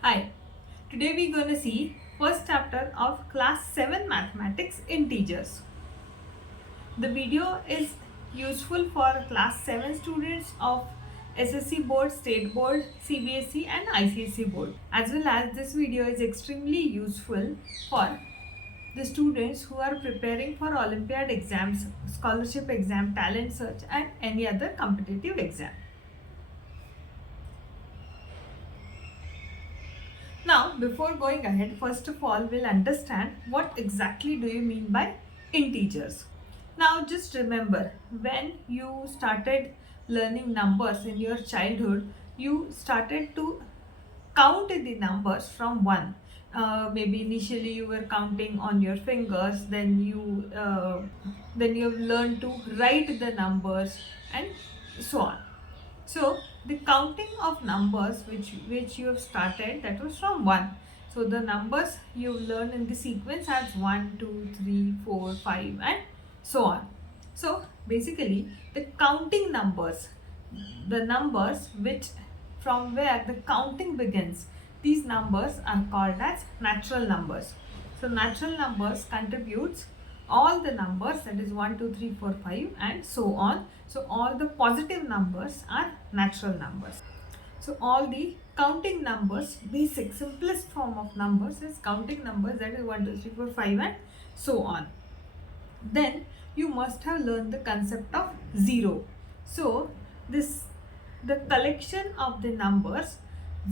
Hi, today we're going to see first chapter of class 7 mathematics integers. The video is useful for class 7 students of SSC board, state board, CBSE and ICSE board. As well as this video is extremely useful for the students who are preparing for Olympiad exams, scholarship exam, talent search and any other competitive exam. Now, before going ahead, first of all, we'll understand what exactly do you mean by integers. Now, just remember, when you started learning numbers in your childhood, you started to count the numbers from 1. Maybe initially you were counting on your fingers, then you have learned to write the numbers and so on. So the counting of numbers which you have started, that was from 1. So the numbers you learn in the sequence as 1, 2, 3, 4, 5 and so on. So basically the counting numbers, the numbers which from where the counting begins, these numbers are called as natural numbers. So natural numbers contributes all the numbers, that is 1, 2, 3, 4, 5 and so on. So all the positive numbers are natural numbers. So all the counting numbers, basic simplest form of numbers is counting numbers, that is 1, 2, 3, 4, 5 and so on. Then you must have learned the concept of zero. So the collection of the numbers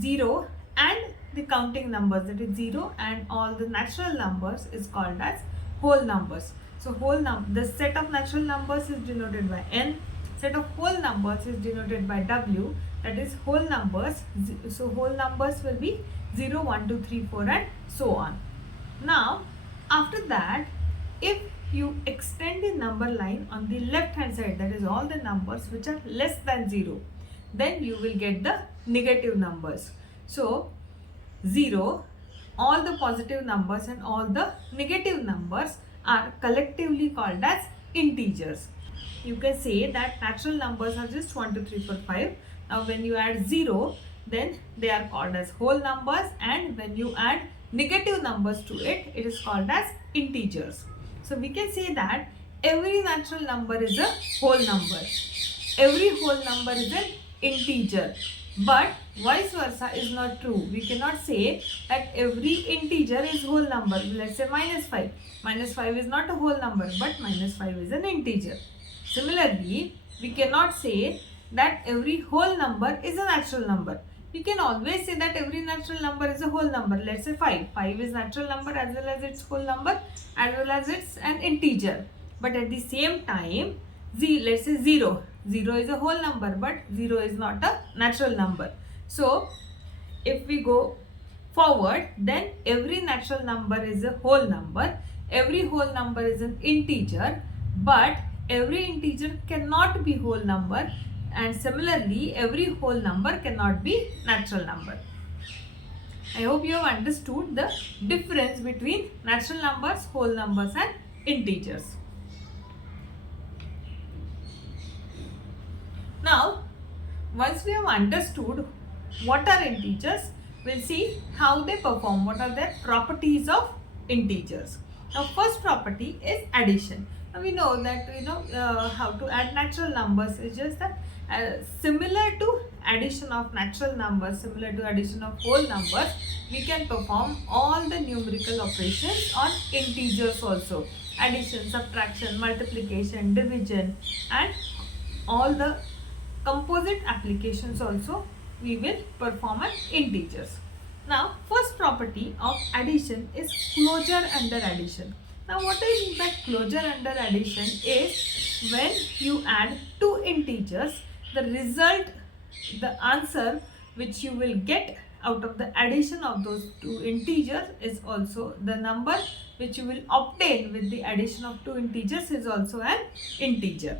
0 and the counting numbers, that is 0 and all the natural numbers, is called as whole numbers. So the set of natural numbers is denoted by n, set of whole numbers is denoted by w, that is whole numbers. So whole numbers will be 0, 1, 2, 3, 4 and so on. Now after that, if you extend the number line on the left hand side, that is all the numbers which are less than 0, then you will get the negative numbers. So 0, all the positive numbers and all the negative numbers are collectively called as integers. You can say that natural numbers are just 1, 2, 3, 4, 5. Now when you add 0, then they are called as whole numbers, and when you add negative numbers to it, it is called as integers. So we can say that every natural number is a whole number. Every whole number is an integer. But vice versa is not true. We cannot say that every integer is whole number. Let's say -5. -5 is not a whole number, but -5 is an integer. Similarly, we cannot say that every whole number is a natural number. You can always say that every natural number is a whole number. Let's say 5. 5 is natural number as well as its whole number as well as it's an integer. But at the same time, let's say 0. 0 is a whole number, but 0 is not a natural number. So if we go forward, then every natural number is a whole number. Every whole number is an integer, but every integer cannot be whole number, and similarly every whole number cannot be natural number. I hope you have understood the difference between natural numbers, whole numbers and integers. Now, once we have understood what are integers, we'll see how they perform, what are their properties of integers. Now, first property is addition. Now, we know that how to add natural numbers is just that similar to addition of natural numbers, similar to addition of whole numbers, we can perform all the numerical operations on integers also. Addition, subtraction, multiplication, division and all the composite applications also we will perform on integers. Now, first property of addition is closure under addition. Now, what I mean by closure under addition is when you add two integers, the result, the answer which you will get out of the addition of those two integers is also the number which you will obtain with the addition of two integers is also an integer.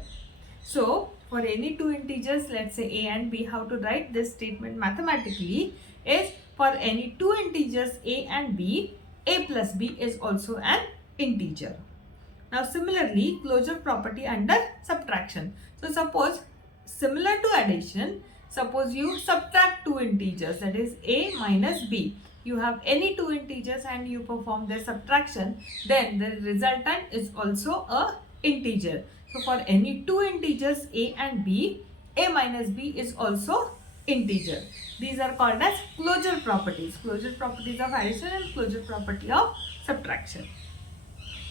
So, for any two integers, let's say a and b, how to write this statement mathematically is for any two integers a and b, a plus b is also an integer. Now, similarly, closure property under subtraction. So, suppose similar to addition, Suppose you subtract two integers, that is a minus b. You have any two integers and you perform their subtraction, then the resultant is also a integer. So for any two integers a and b, a minus b is also integer. These are called as closure properties. Closure properties of addition and closure property of subtraction.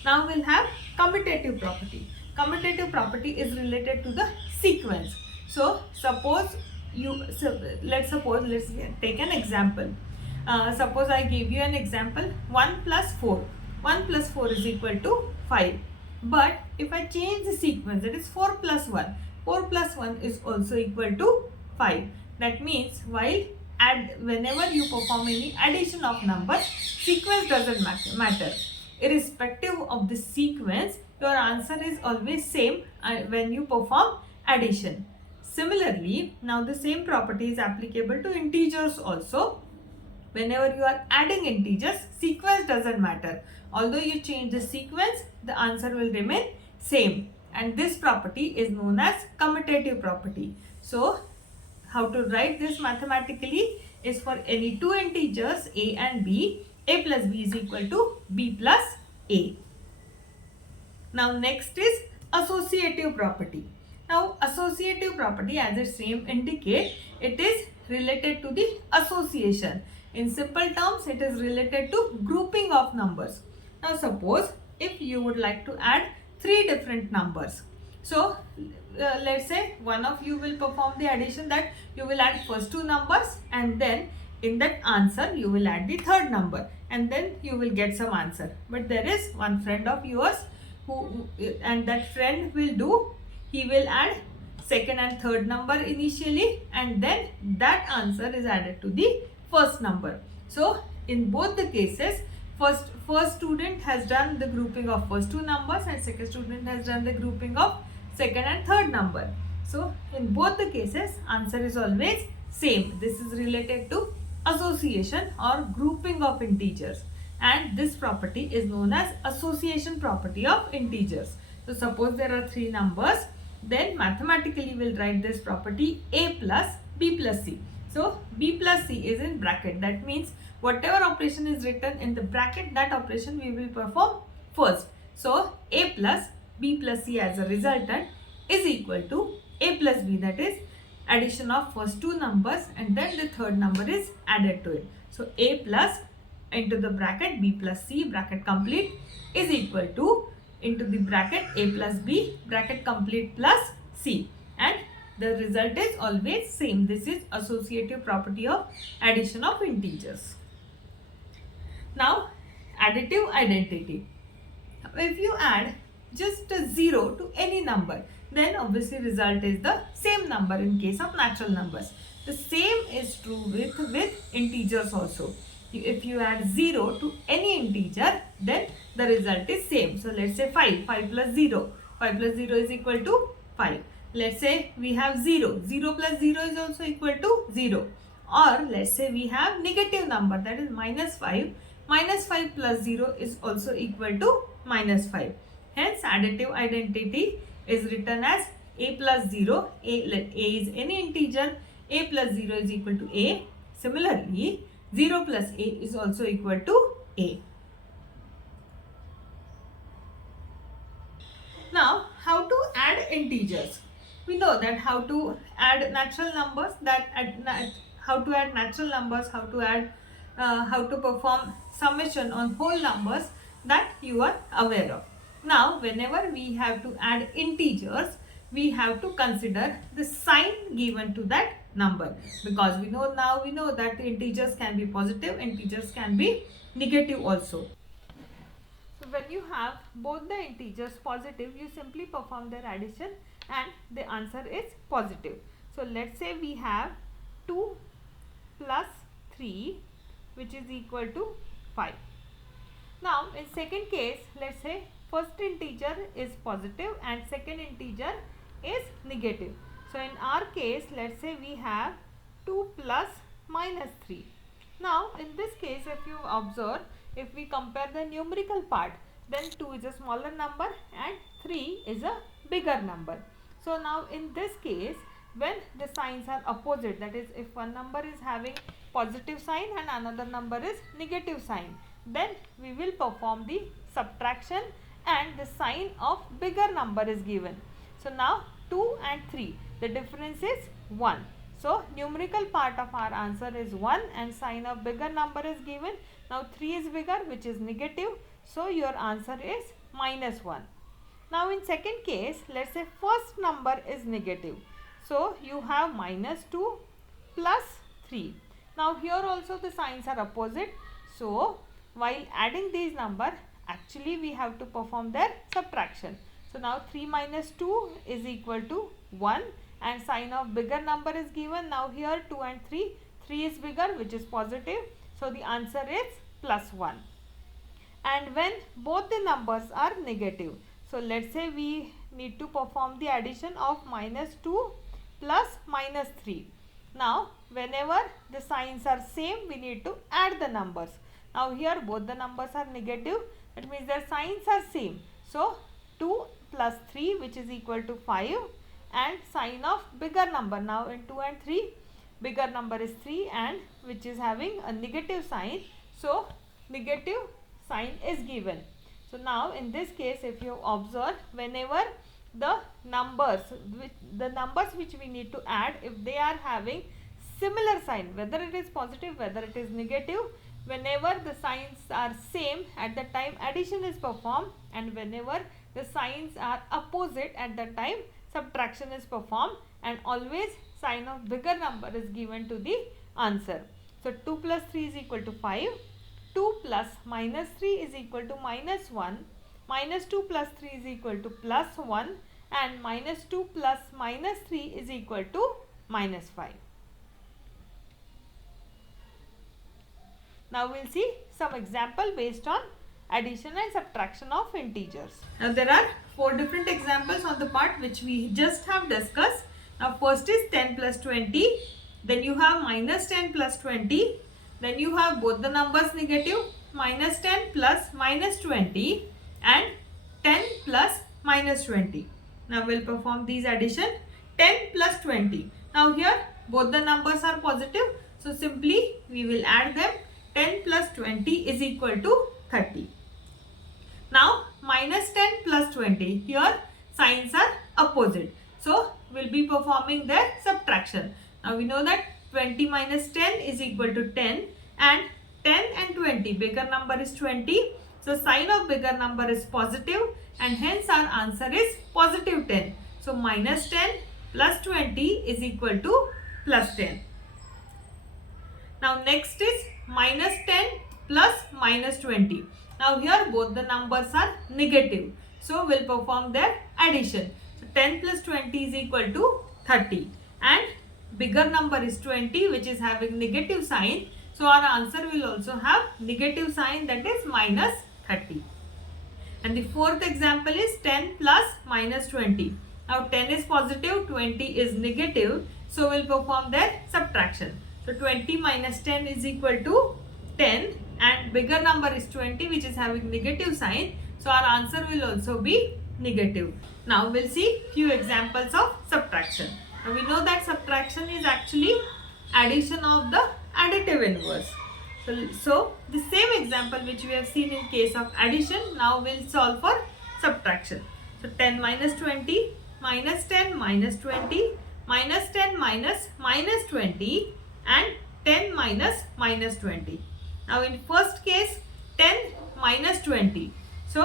Now we'll have commutative property. Commutative property is related to the sequence. So let's take an example. Suppose I give you an example, 1 plus 4. 1 plus 4 is equal to 5. But if I change the sequence, that is 4 plus 1. 4 plus 1 is also equal to 5. That means whenever you perform any addition of numbers, sequence doesn't matter. Irrespective of the sequence, your answer is always same when you perform addition. Similarly, now the same property is applicable to integers also. Whenever you are adding integers, sequence doesn't matter. Although you change the sequence, the answer will remain same. And this property is known as commutative property. So, how to write this mathematically is for any two integers a and b, a plus b is equal to b plus a. Now next is associative property. Now associative property, as its name indicates, it is related to the association. In simple terms, it is related to grouping of numbers. Now suppose if you would like to add three different numbers. So let's say one of you will perform the addition, that you will add first two numbers and then in that answer you will add the third number and then you will get some answer. But there is one friend of yours and that friend he will add second and third number initially and then that answer is added to the first number. So in both the cases, first student has done the grouping of first two numbers and second student has done the grouping of second and third number. So in both the cases, answer is always same. This is related to association or grouping of integers, and this property is known as association property of integers. So suppose there are three numbers, then mathematically we'll write this property a plus b plus c. So b plus c is in bracket. That means whatever operation is written in the bracket, that operation we will perform first. So a plus b plus c as a resultant is equal to a plus b, that is addition of first two numbers and then the third number is added to it. So a plus into the bracket b plus c bracket complete is equal to into the bracket a plus b bracket complete plus c, and the result is always same. This is associative property of addition of integers. Now additive identity. If you add just a 0 to any number, then obviously result is the same number in case of natural numbers. The same is true with integers also. If you add 0 to any integer, then the result is same. So let's say 5 plus 0. 5 plus 0 is equal to 5. Let's say we have 0. 0 plus 0 is also equal to 0. Or let's say we have negative number, that is minus 5. Minus 5 plus 0 is also equal to minus 5. Hence additive identity is written as a plus 0. A is any integer. A plus 0 is equal to a. Similarly, 0 plus a is also equal to a. Now, how to add integers? We know that how to add natural numbers, how to perform summation on whole numbers, that you are aware of. Now, whenever we have to add integers, we have to consider the sign given to that number, because we know that integers can be positive, integers can be negative also. So when you have both the integers positive, you simply perform their addition and the answer is positive. So let's say we have 2 plus 3, which is equal to 5. Now in second case, let's say first integer is positive and second integer is negative. So in our case, let's say we have 2 plus minus 3. Now in this case, if you observe, if we compare the numerical part, then 2 is a smaller number and 3 is a bigger number. So now in this case, when the signs are opposite, that is if one number is having positive sign and another number is negative sign, then we will perform the subtraction and the sign of bigger number is given. So now 2 and 3, the difference is 1. So numerical part of our answer is 1 and sign of bigger number is given. Now 3 is bigger, which is negative, so your answer is -1. Now in second case, let's say first number is negative. So you have -2 plus 3. Now here also the signs are opposite. So while adding these number, actually we have to perform their subtraction. So now 3 minus 2 is equal to 1 and sign of bigger number is given. Now here 2 and 3, 3 is bigger, which is positive. So the answer is +1. And when both the numbers are negative, so let's say we need to perform the addition of -2 plus -3. Now whenever the signs are same, we need to add the numbers. Now here both the numbers are negative, that means their signs are same. So 2 plus 3, which is equal to 5, and sign of bigger number. Now in 2 and 3, bigger number is 3 and which is having a negative sign. So negative sign is given. So now in this case, if you observe, whenever the numbers which we need to add, if they are having similar sign, whether it is positive, whether it is negative, whenever the signs are same, at the time addition is performed, and whenever the signs are opposite, at the time subtraction is performed, and always sign of bigger number is given to the answer. So 2 plus 3 is equal to 5. 2 plus -3 is equal to -1. -2 plus 3 is equal to +1 and -2 plus -3 is equal to -5. Now we'll see some example based on addition and subtraction of integers. Now there are 4 different examples on the part which we just have discussed. Now first is 10 plus 20, then you have -10 plus 20, then you have both the numbers negative, -10 plus -20 and 10 plus -20. Now we'll perform these addition. 10 plus 20. Now here both the numbers are positive, so simply we will add them. 10 plus 20 is equal to 30. Now -10 plus 20, here signs are opposite, so we'll be performing their subtraction. Now we know that 20 minus 10 is equal to 10 and 10 and 20, bigger number is 20, so sign of bigger number is positive and hence our answer is positive 10. So -10 plus 20 is equal to +10. Now next is -10 plus -20. Now here both the numbers are negative, so we'll perform their addition. So 10 plus 20 is equal to 30 and bigger number is 20, which is having negative sign, so our answer will also have negative sign, that is -30. And the fourth example is 10 plus -20. Now 10 is positive, 20 is negative, so we'll perform their subtraction. So 20 minus 10 is equal to 10 and bigger number is 20, which is having negative sign, so our answer will also be negative. Now we'll see few examples of subtraction. Now we know that subtraction is actually addition of the additive inverse. So the same example which we have seen in case of addition, now we'll solve for subtraction. So 10 minus 20, -10 minus 20, -10 minus -20 and 10 minus -20. Now in first case 10 minus 20. So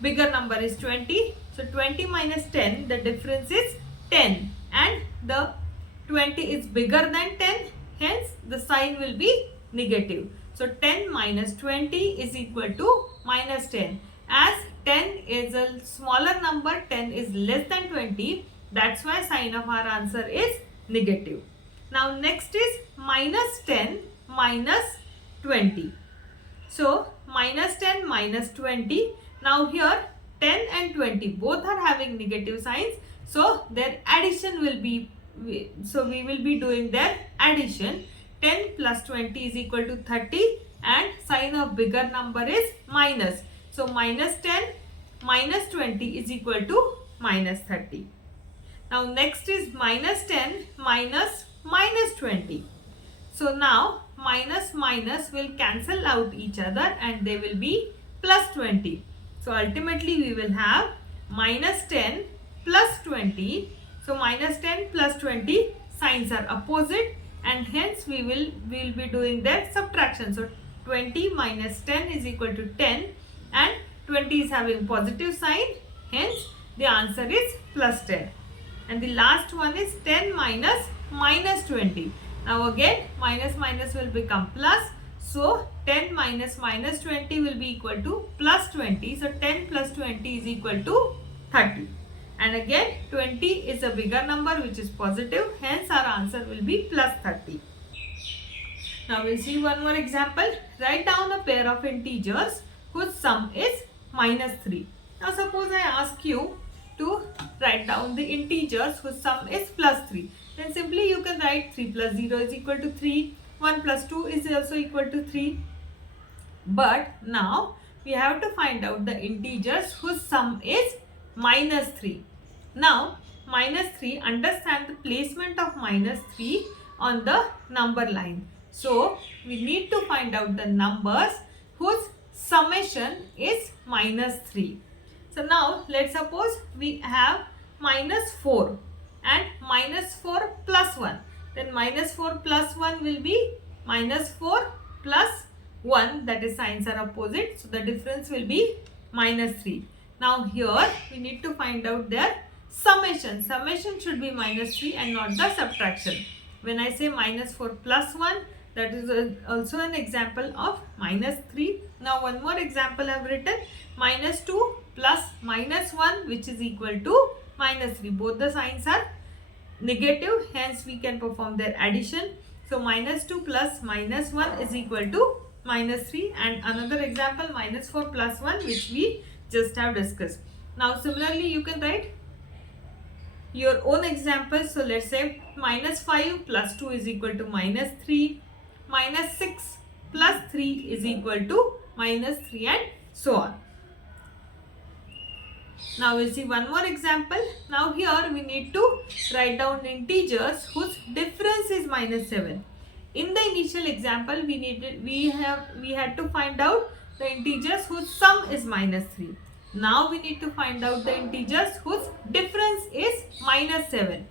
bigger number is 20. So 20 minus 10, the difference is 10 and the 20 is bigger than 10. Hence the sign will be negative. So 10 minus 20 is equal to -10. As 10 is a smaller number, 10 is less than 20. That's why sign of our answer is negative. Now next is -10 minus 20. So -10 minus 20. Now here 10 and 20 both are having negative signs. So their addition will be, so we will be doing their addition. 10 plus 20 is equal to 30 and sign of bigger number is minus. So -10 minus 20 is equal to -30. Now next is minus 10 minus minus 20. So now minus minus will cancel out each other and they will be plus 20. So ultimately we will have minus 10 plus 20. So minus 10 plus 20 signs are opposite and hence we will be doing their subtraction. So 20 minus 10 is equal to 10 and 20 is having positive sign, hence the answer is plus 10. And the last one is 10 minus minus 20. Now again minus minus will become plus. So 10 minus minus 20 will be equal to plus 20. So 10 plus 20 is equal to 30. And again 20 is a bigger number which is positive. Hence our answer will be plus 30. Now we'll see one more example. Write down a pair of integers whose sum is minus 3. Now suppose I ask you to write down the integers whose sum is plus 3. Then simply you can write 3 plus 0 is equal to 3. 1 plus 2 is also equal to 3. But now we have to find out the integers whose sum is minus 3. Now minus 3, understand the placement of minus 3 on the number line. So we need to find out the numbers whose summation is minus 3. So now let's suppose we have minus 4 and minus 4 plus 1. Then minus 4 plus 1 will be minus 4 plus 1, that is signs are opposite. So the difference will be minus 3. Now here we need to find out their summation. Summation should be minus 3 and not the subtraction. When I say minus 4 plus 1, that is also an example of minus 3. Now one more example I have written, minus 2 plus minus 1 which is equal to minus 3. Both the signs are negative, hence we can perform their addition. So minus 2 plus minus 1 is equal to minus 3, and another example minus 4 plus 1 which we just have discussed. Now similarly you can write your own example. So let's say minus 5 plus 2 is equal to minus 3, minus 6 plus 3 is equal to minus 3, and so on. Now we'll see one more example. Now here we need to write down integers whose difference is minus 7. In the initial example we had to find out the integers whose sum is minus 3. Now we need to find out the integers whose difference is minus 7.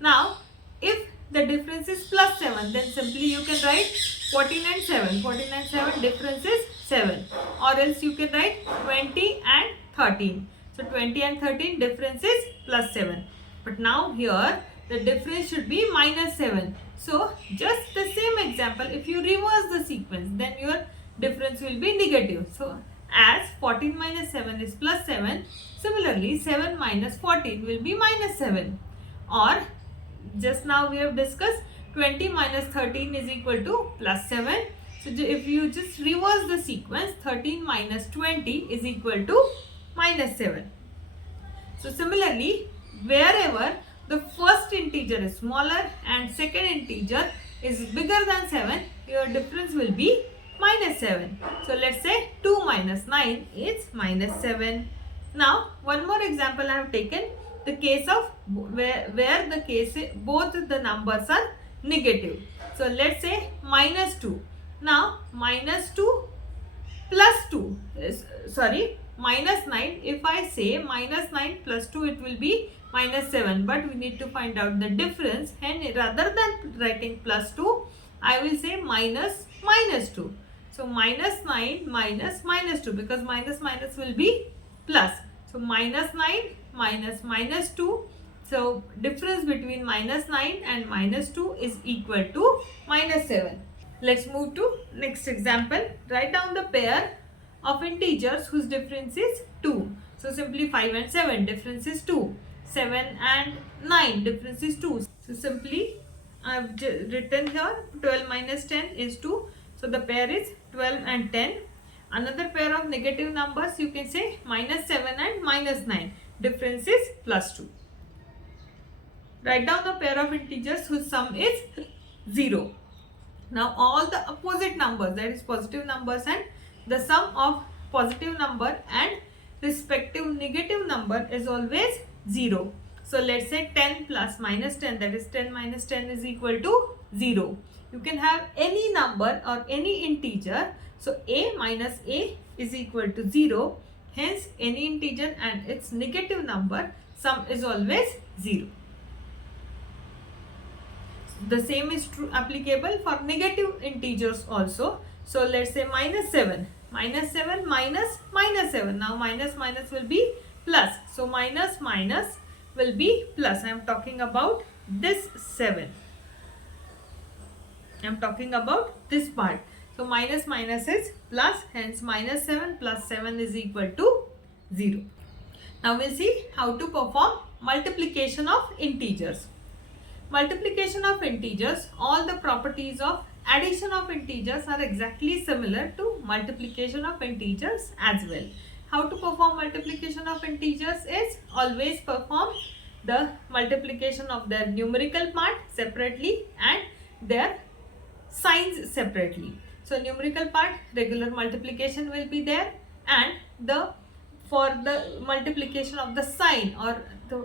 Now if the difference is plus 7, then simply you can write 14 and 7. 14 and 7 difference is 7. Or else you can write 20 and 13. So 20 and 13 difference is plus 7. But now here the difference should be minus 7. So just the same example, if you reverse the sequence, then your difference will be negative. So as 14 minus 7 is plus 7, similarly 7 minus 14 will be minus 7. Or just now we have discussed 20 minus 13 is equal to plus 7. So if you just reverse the sequence, 13 minus 20 is equal to minus 7. So similarly, wherever the first integer is smaller and second integer is bigger than 7, your difference will be minus 7. So let's say 2 minus 9 is minus 7. Now one more example I have taken, the case of where the case both the numbers are negative. So let's say minus 2. Now minus 2 plus 2 is minus 9. If I say minus 9 plus 2, it will be minus 7, but we need to find out the difference, and rather than writing plus 2, I will say minus minus 2. So minus 9 minus minus 2, because minus minus will be plus. So minus 9 minus minus 2. So difference between minus 9 and minus 2 is equal to minus 7. Let's move to next example. Write down the pair of integers whose difference is 2. So simply 5 and 7 difference is 2. 7 and 9 difference is 2. So simply I have written here 12 minus 10 is 2. So the pair is 12 and 10. Another pair of negative numbers, you can say minus 7 and minus 9. Difference is plus 2. Write down the pair of integers whose sum is 0. Now all the opposite numbers, that is positive numbers, and the sum of positive number and respective negative number is always 0. So let's say 10 plus minus 10, that is 10 minus 10 is equal to 0. You can have any number or any integer. So a minus a is equal to 0. Hence any integer and its negative number, sum is always 0. The same is true applicable for negative integers also. So let's say minus 7. Minus 7 minus minus 7. Now minus minus will be plus. So minus minus will be plus. I am talking about this 7. I am talking about this part. So minus minus is plus. Hence minus 7 plus 7 is equal to 0. Now we'll see how to perform multiplication of integers. Multiplication of integers, all the properties of addition of integers are exactly similar to multiplication of integers as well. How to perform multiplication of integers is always perform the multiplication of their numerical part separately and their signs separately. So numerical part, regular multiplication will be there, and for the multiplication of the sign or the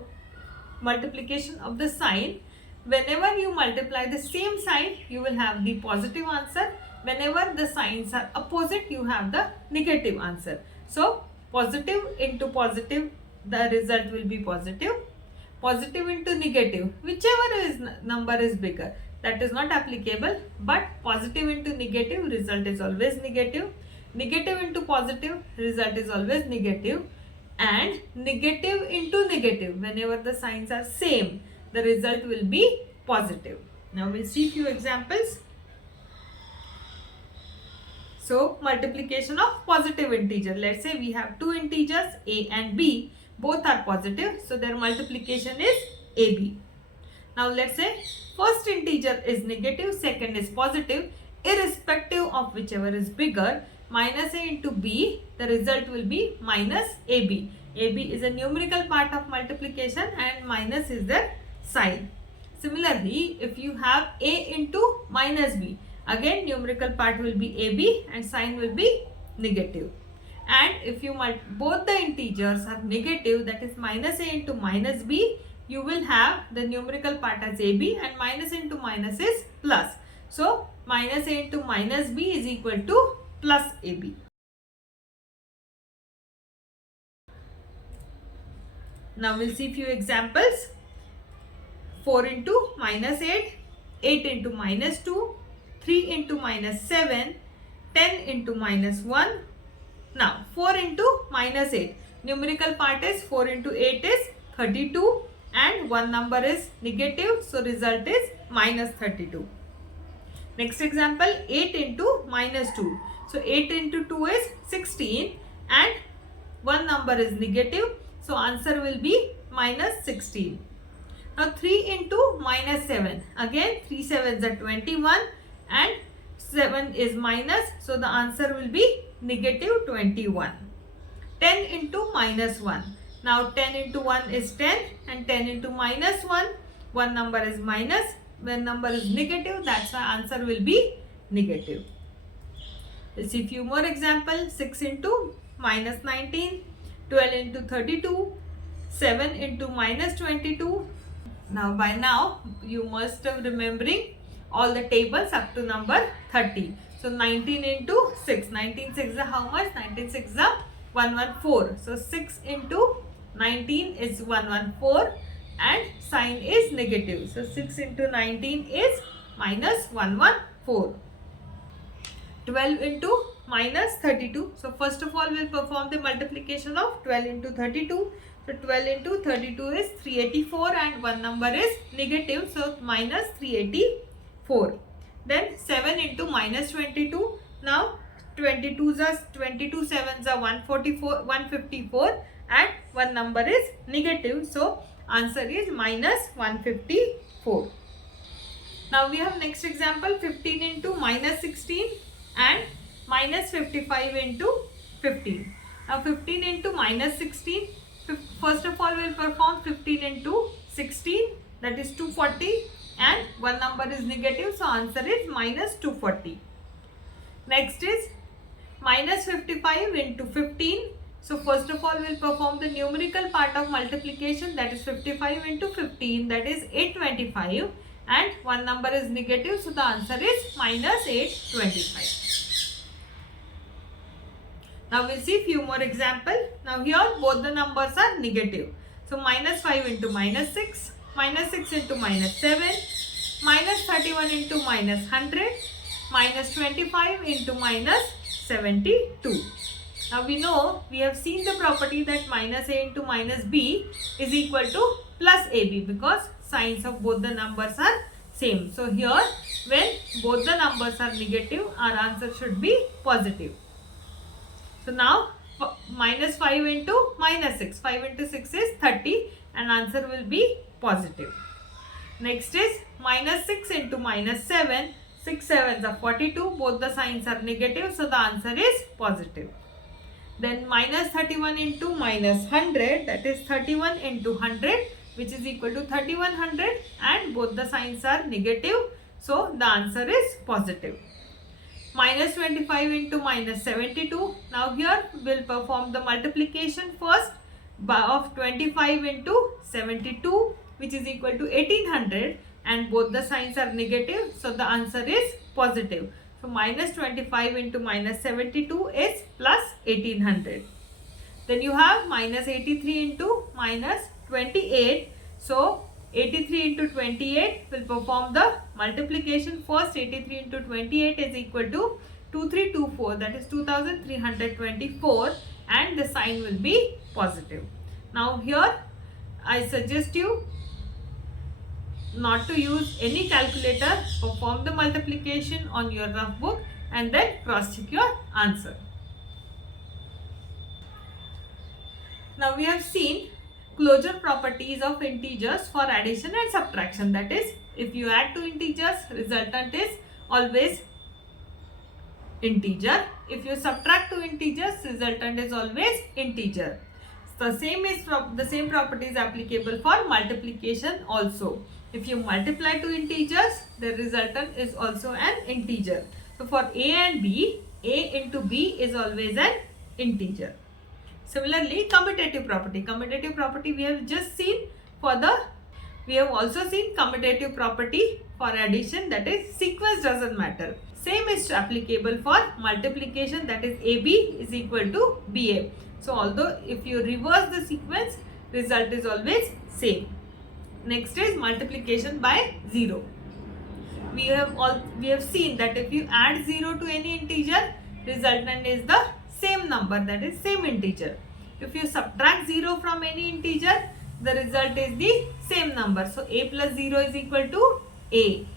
multiplication of the sign, whenever you multiply the same sign, you will have the positive answer. Whenever the signs are opposite, you have the negative answer. So positive into positive, the result will be positive. Positive into negative, whichever number is bigger, that is not applicable, but positive into negative, result is always negative. Negative into positive, result is always negative. And negative into negative, whenever the signs are same, the result will be positive. Now we'll see few examples. So multiplication of positive integer. Let's say we have two integers a and b, both are positive, so their multiplication is ab. Now let's say first integer is negative, second is positive, irrespective of whichever is bigger, minus a into b, the result will be minus ab. ab is a numerical part of multiplication and minus is the sign. Similarly, if you have a into minus b, again numerical part will be ab and sign will be negative. And if you both the integers are negative, that is minus a into minus b, you will have the numerical part as ab and minus into minus is plus. So minus a into minus b is equal to plus ab. Now we'll see few examples. 4 into minus 8, 8 into minus 2, 3 into minus 7, 10 into minus 1. Now 4 into minus 8. Numerical part is 4 into 8 is 32 and one number is negative, so result is minus 32. Next example, 8 into minus 2. So 8 into 2 is 16 and one number is negative, so answer will be minus 16. Now 3 into minus 7. Again 3 sevens are 21 and 7 is minus, so the answer will be negative 21. 10 into minus 1. Now 10 into 1 is 10 and 10 into minus 1. One number is minus, when number is negative, that's why answer will be negative. Let's see few more examples. 6 into minus 19, 12 into 32, 7 into minus 22. Now by now you must have remembering all the tables up to number 30. So 19 into 6. 19 6 is how much? 19 6 is 114. So 6 into 19 is 114 and sign is negative. So 6 into 19 is minus 114. 12 into minus 32. So first of all we'll perform the multiplication of 12 into 32. So 12 into 32 is 384 and one number is negative, so minus 384. Then 7 into minus 22. Now 22 sevens are 154 and one number is negative, so answer is minus 154. Now we have next example, 15 into minus 16 and minus 55 into 15. Now 15 into minus 16. First of all, we will perform 15 into 16, that is 240 and one number is negative, so answer is minus 240. Next is minus 55 into 15. So first of all, we'll perform the numerical part of multiplication, that is 55 into 15, that is 825, and one number is negative, so the answer is minus 825. Now we'll see few more example. Now here both the numbers are negative. So minus 5 into minus 6, minus 6 into minus 7, minus 31 into minus 100, minus 25 into minus 72. Now we know, we have seen the property that minus a into minus b is equal to plus ab, because signs of both the numbers are same. So here when both the numbers are negative, our answer should be positive. So now minus 5 into minus 6, 5 into 6 is 30, and answer will be positive. Next is minus 6 into minus 7, 6 sevens are 42, both the signs are negative, so the answer is positive. Then minus 31 into minus 100, that is 31 into 100, which is equal to 3100, and both the signs are negative, so the answer is positive. Minus 25 into minus 72, now here we'll perform the multiplication first of 25 into 72, which is equal to 1800, and both the signs are negative, so the answer is positive. So minus 25 into minus 72 is plus 1800. Then you have minus 83 into minus 28. So 83 into 28 will perform the multiplication first. 83 into 28 is equal to 2324, that is 2324, and the sign will be positive. Now here I suggest you not to use any calculator, perform the multiplication on your rough book and then cross check your answer. Now we have seen closure properties of integers for addition and subtraction, that is, if you add two integers, resultant is always integer. If you subtract two integers, resultant is always integer. The same property is applicable for multiplication also. If you multiply two integers, the resultant is also an integer. So for a and b, a into b is always an integer. Similarly, commutative property. Commutative property we have just seen we have also seen commutative property for addition, that is sequence doesn't matter. Same is applicable for multiplication, that is ab is equal to ba. So although if you reverse the sequence, result is always same. Next is multiplication by 0. We have seen that if you add 0 to any integer, resultant is the same number, that is same integer. If you subtract 0 from any integer, the result is the same number. So a plus 0 is equal to a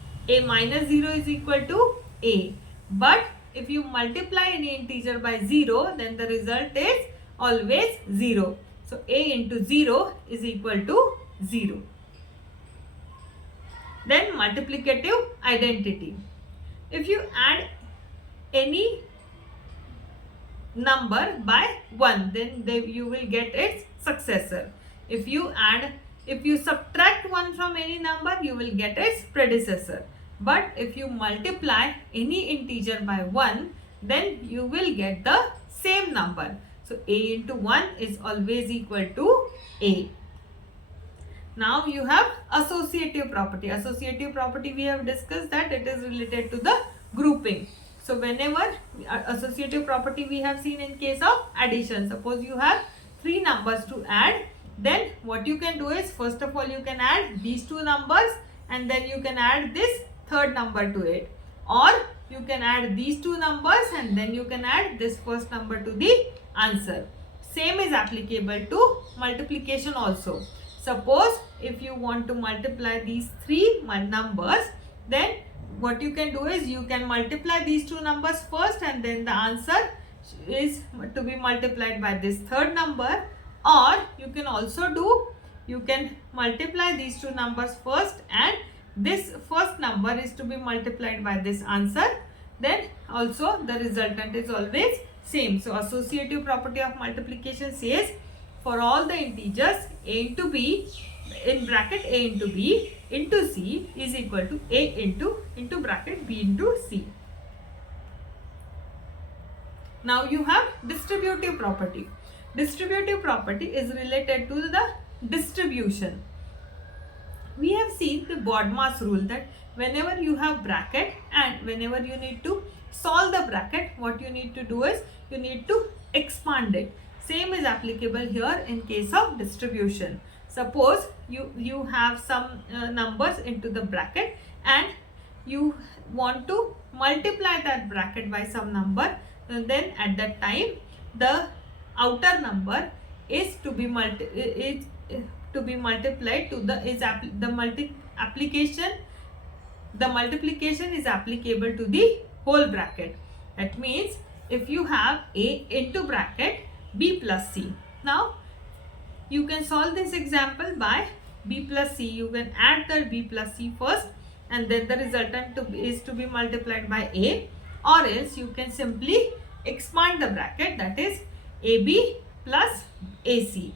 minus 0 is equal to a. But if you multiply any integer by 0, then the result is always 0. So a into 0 is equal to 0. Then multiplicative identity. If you add any number by 1, then you will get its successor. If you subtract 1 from any number, you will get its predecessor. But if you multiply any integer by 1, then you will get the same number. So a into 1 is always equal to a. Now you have associative property. Associative property we have discussed that it is related to the grouping. So whenever associative property we have seen in case of addition. Suppose you have 3 numbers to add, then what you can do is, first of all you can add these 2 numbers and then you can add this third number to it. Or you can add these 2 numbers and then you can add this first number to the answer. Same is applicable to multiplication also. Suppose if you want to multiply these 3 numbers, then what you can do is you can multiply these 2 numbers first and then the answer is to be multiplied by this third number. Or you can also multiply these 2 numbers first and this first number is to be multiplied by this answer. Then also the resultant is always same. So associative property of multiplication says for all the integers a into b, in bracket a into b into c is equal to a into bracket b into c. Now you have distributive property. Distributive property is related to the distribution. We have seen the BODMAS rule that whenever you have bracket and whenever you need to solve the bracket, what you need to do is you need to expand it. Same is applicable here in case of distribution. Suppose you have some numbers into the bracket and you want to multiply that bracket by some number, and then at that time the outer number is to be multiplied to the multiplication is applicable to the whole bracket. That means if you have a into bracket b plus c, now you can solve this example by b plus c. You can add the b plus c first and then the resultant is to be multiplied by a, or else you can simply expand the bracket, that is ab plus ac,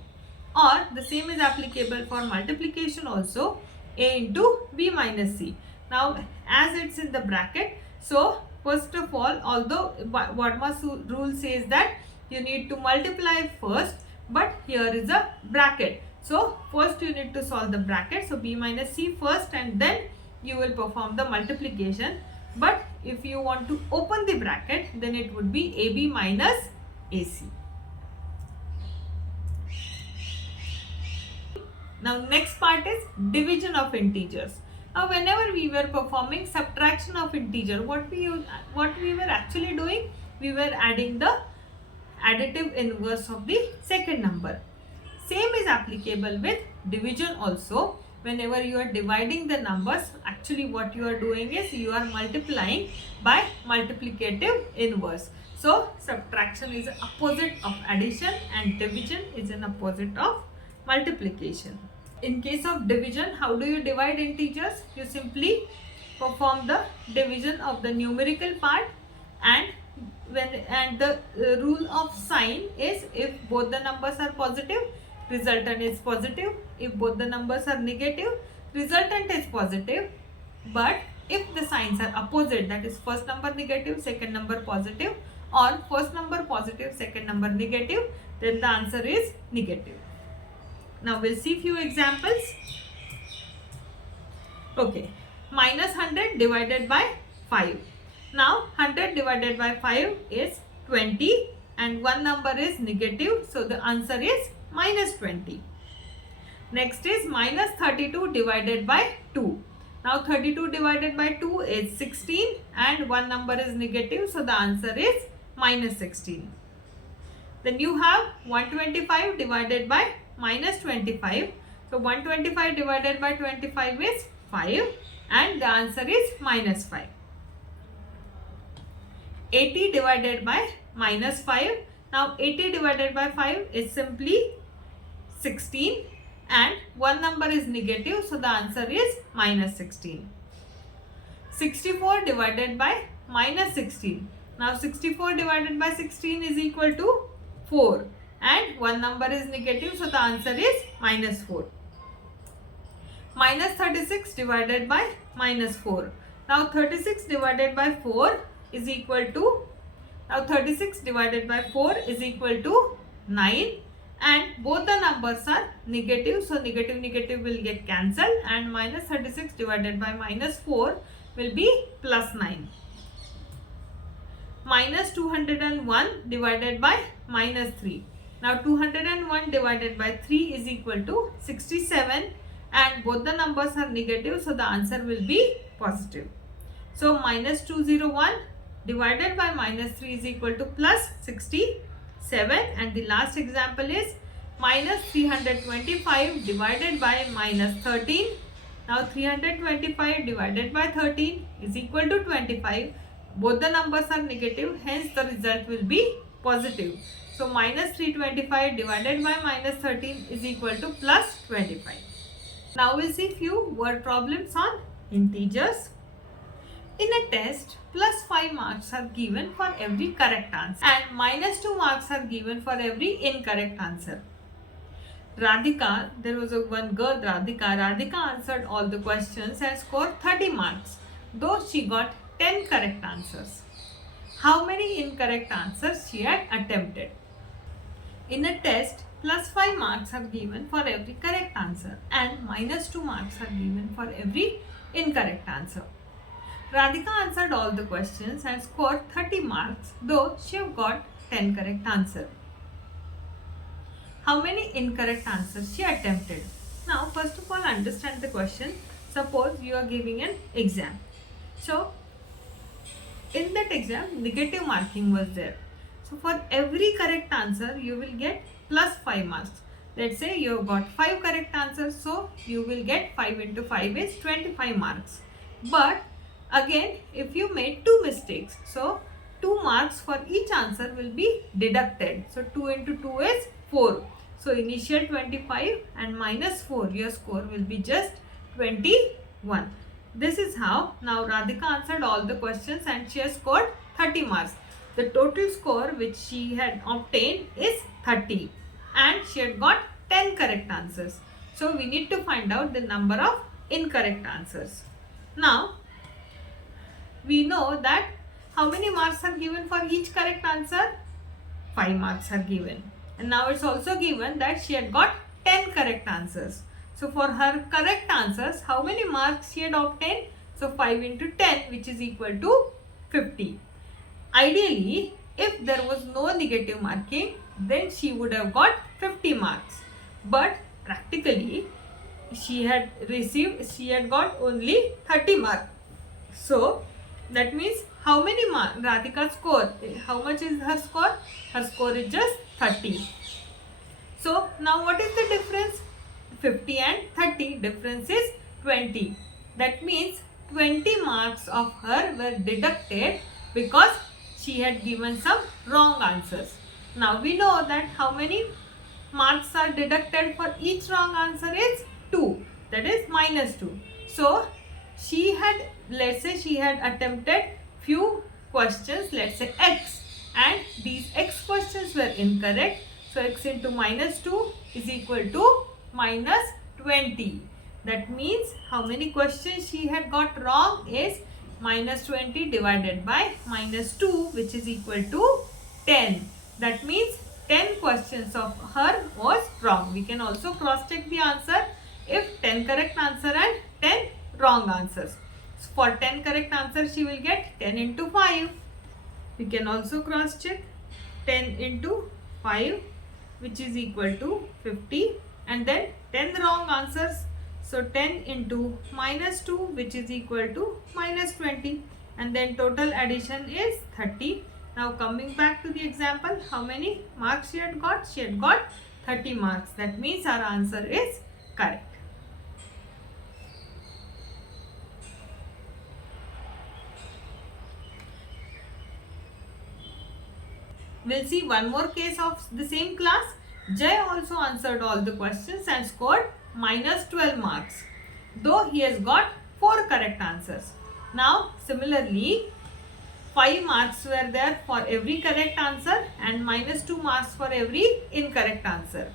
or the same is applicable for multiplication also, a into b minus c. Now as it's in the bracket, so first of all, although BODMAS rule says that you need to multiply first, but here is a bracket, so first you need to solve the bracket, so b minus c first and then you will perform the multiplication. But if you want to open the bracket, then it would be ab minus ac. Now next part is division of integers. Now whenever we were performing subtraction of integer, what we were actually doing, we were adding the additive inverse of the second number. Same is applicable with division also. Whenever you are dividing the numbers, actually what you are doing is you are multiplying by multiplicative inverse. So subtraction is an opposite of addition and division is an opposite of multiplication. In case of division, how do you divide integers? You simply perform the division of the numerical part, and the rule of sign is if both the numbers are positive, resultant is positive. If both the numbers are negative, resultant is positive. But if the signs are opposite, that is first number negative, second number positive, or first number positive, second number negative, then the answer is negative. Now we'll see few examples. Okay, minus 100 divided by 5. Now 100 divided by 5 is 20 and one number is negative, so the answer is minus 20. Next is minus 32 divided by 2. Now 32 divided by 2 is 16 and one number is negative, so the answer is minus 16. Then you have 125 divided by minus 25. So 125 divided by 25 is 5 and the answer is minus 5. 80 divided by minus 5. Now 80 divided by 5 is simply 16 and one number is negative, so the answer is minus 16. 64 divided by minus 16. Now 64 divided by 16 is equal to 4 and one number is negative, so the answer is minus 4. Minus 36 divided by minus 4. Now 36 divided by 4 is equal to, now 36 divided by 4 is equal to 9 and both the numbers are negative, so negative negative will get cancelled and minus 36 divided by minus 4 will be plus 9. Minus 201 divided by minus 3. Now 201 divided by 3 is equal to 67 and both the numbers are negative, so the answer will be positive. So minus 201 divided by minus 3 is equal to plus 67, and the last example is minus 325 divided by minus 13. Now 325 divided by 13 is equal to 25. Both the numbers are negative, hence the result will be positive. So minus 325 divided by minus 13 is equal to plus 25. Now we'll see few word problems on integers. In a test, plus 5 marks are given for every correct answer and minus 2 marks are given for every incorrect answer. Radhika, there was one girl Radhika answered all the questions and scored 30 marks, though she got 10 correct answers. How many incorrect answers she had attempted? In a test, plus 5 marks are given for every correct answer and minus 2 marks are given for every incorrect answer. Radhika answered all the questions and scored 30 marks, though she got 10 correct answers. How many incorrect answers she attempted? Now, first of all, understand the question. Suppose you are giving an exam. So, in that exam, negative marking was there. So, for every correct answer, you will get plus 5 marks. Let's say you have got 5 correct answers, so you will get 5 into 5 is 25 marks. But again, if you made 2 mistakes, so 2 marks for each answer will be deducted. So, 2 into 2 is 4. So, initial 25 and minus 4, your score will be just 21. This is how now Radhika answered all the questions and she has scored 30 marks. The total score which she had obtained is 30 and she had got 10 correct answers. So we need to find out the number of incorrect answers. Now we know that how many marks are given for each correct answer? 5 marks are given. And now it's also given that she had got 10 correct answers. So for her correct answers, how many marks she had obtained? So 5 into 10, which is equal to 50. Ideally, if there was no negative marking, then she would have got 50 marks. But practically, she had got only 30 marks. So that means how many marks Radhika scored? How much is her score? Her score is just 30. So now what is the difference? 50 and 30, difference is 20. That means 20 marks of her were deducted because she had given some wrong answers. Now we know that how many marks are deducted for each wrong answer is 2. That is minus 2. So she had, let's say she had attempted few questions, let's say x, and these x questions were incorrect. So x into minus 2 is equal to minus 20. That means how many questions she had got wrong is minus 20 divided by minus 2, which is equal to 10. That means 10 questions of her was wrong. We can also cross check the answer if 10 correct answer and 10 wrong answers. So for 10 correct answers, she will get 10 into 5. We can also cross check 10 into 5, which is equal to 50. And then 10 wrong answers. So 10 into minus 2, which is equal to minus 20. And then total addition is 30. Now coming back to the example, how many marks she had got? She had got 30 marks. That means our answer is correct. We'll see one more case of the same class. Jay also answered all the questions and scored minus 12 marks, though he has got 4 correct answers. Now, similarly, 5 marks were there for every correct answer and minus 2 marks for every incorrect answer.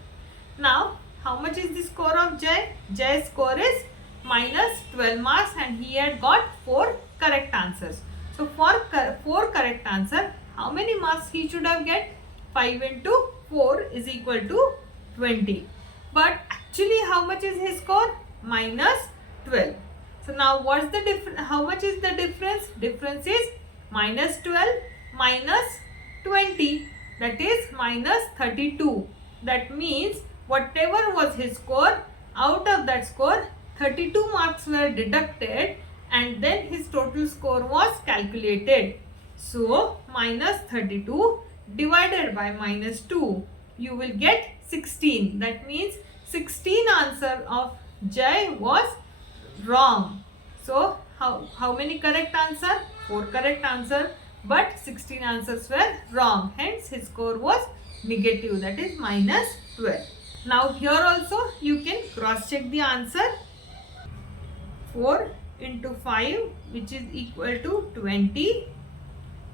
Now, how much is the score of Jay? Jay's score is minus 12 marks and he had got 4 correct answers. So, for 4 correct answer, how many marks he should have get? 5 into 4 is equal to 20. But actually how much is his score? Minus 12. So now what's the difference? How much is the difference? Difference is minus 12 minus 20. That is minus 32. That means whatever was his score, out of that score 32 marks were deducted and then his total score was calculated. So minus 32 divided by minus 2, you will get 16. That means 16 answer of Jai was wrong. So how many correct answer? 4 correct answer, but 16 answers were wrong. Hence his score was negative, that is minus 12. Now here also you can cross check the answer. 4 into 5, which is equal to 20.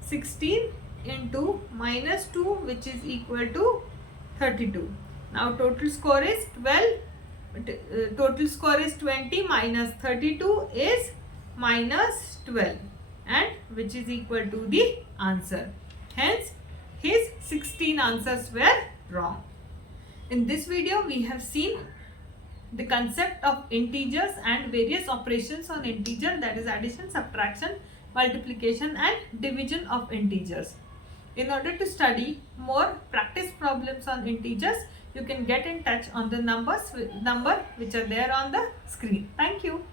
16 into minus 2, which is equal to 32. Now total score is 12. Total score is 20 minus 32 is minus 12, and which is equal to the answer. Hence his 16 answers were wrong. In this video, we have seen the concept of integers and various operations on integer, that is addition, subtraction, multiplication and division of integers. In order to study more practice problems on integers, you can get in touch on the number which are there on the screen. Thank you.